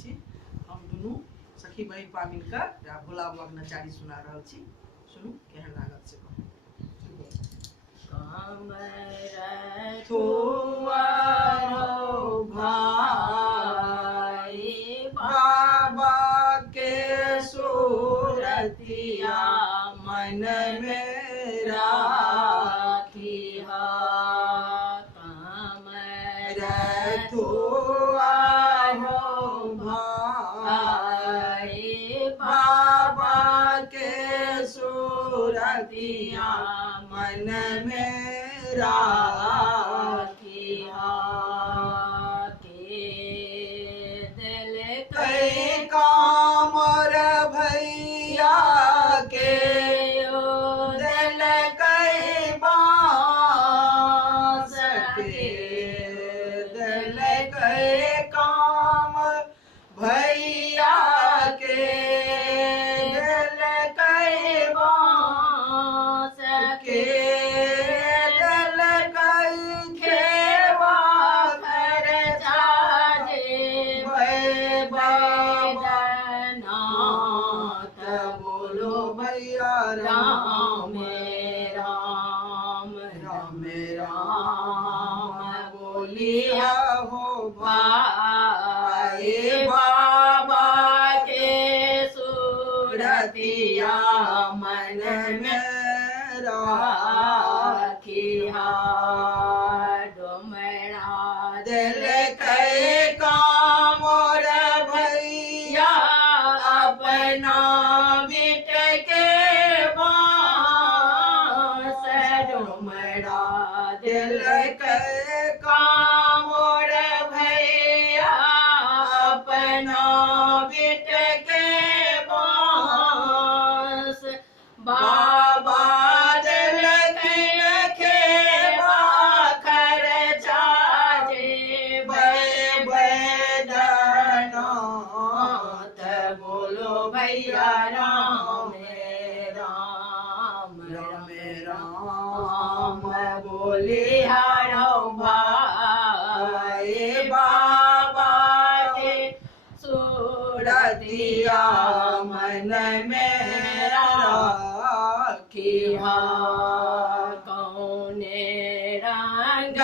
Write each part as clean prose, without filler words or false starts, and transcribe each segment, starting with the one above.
छी। हम दुनू सखी बहिन पा मिलकर भोला बाबा के नचारी सुना रहा छी। सुनू केहन लागत से भाई बाबा के सूरतिया मन में राखिया भाई बाबा के सूरतिया मन में राखिया के दिल कई काम और भैया के दिल कई बास के दिल कई काम भैया के दिल कई बास के दिल कई खेवा कर जाजे बैदनाथ बोलो भैया राम राम राम राम बोलिया हो भाई बाबा के सूरतिया मन में राखिया डुमरा दिल कई काम और भैया अपना बिट के बास डुमरा दिल कई काम और भैया अपना बिट के बास बाबा दिल के बाखर जाजे बैदनाथ बोलो भैया राम राम राम राम बोलिया भाई बाबा के सूरतिया मन में राखिया कौने रंग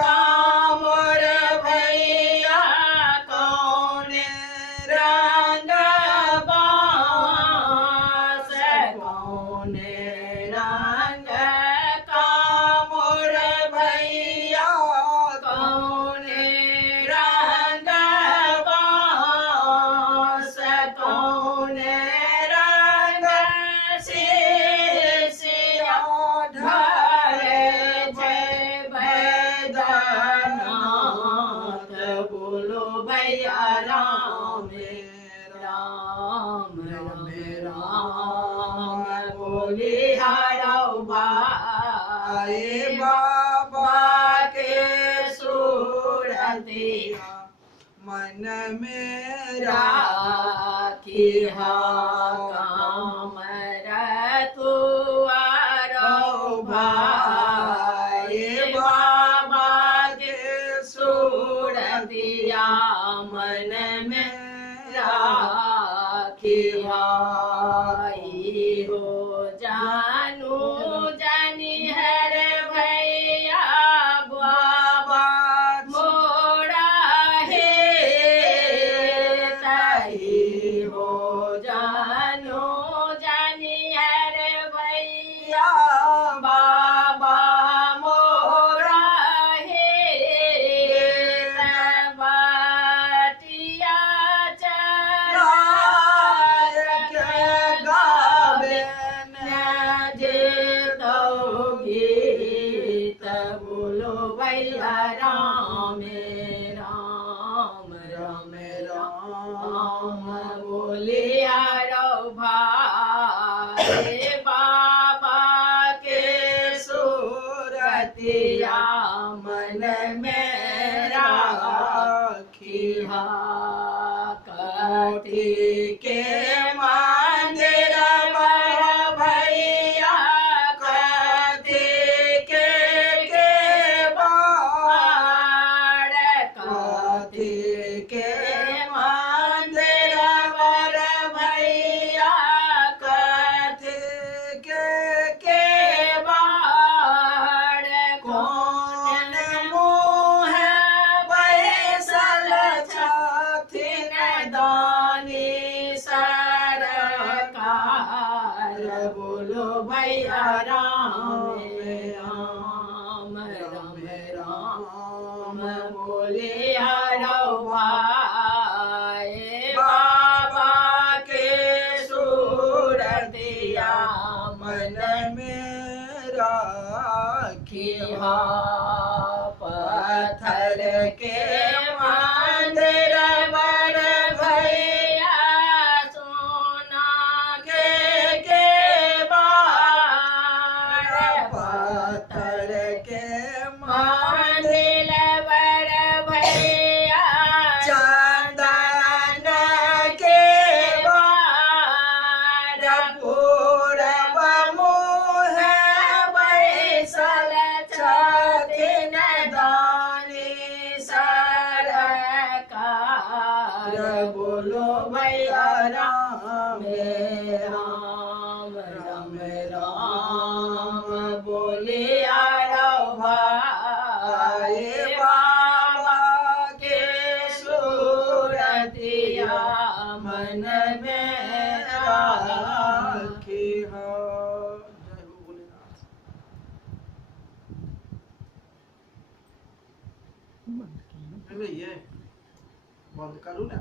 काम और भैया कौने रंग बास कौने रंग काम और भैया कौने रंग बास कौने रंग शिष्या ढाले जय बैदनाथ बोलो भैया राम राम राम राम बोलिया भाई बाबा के सूरतिया मन में राखिया काम रतुआरो भाई बाबा के सूरतिया मन में राखिया हो जानू जानी हर भैया बाबा मोड़ा है ताई हो जानू जानी हर भैया बाबा मोड़ा है बाटिया चला गावे गीत बोलो भैया राम राम राम राम बोलिया भाई बाबा के सूरतिया मन में राखिया कथी के मंदिर भैया कथी के बाड़ कथी के पत्थर के मंदिर बड़ भैया सोना के बार पत्थर के मंदिर बड़ भैया चंदन के बार पूरब मुँह बैसल छथिन दानी सरकार बोलो भैया राम राम राम राम बोलिया भाई बाबा के सूरतिया मन में राखी हो। जय हो भोलेनाथ। ये बंद करूँ ना।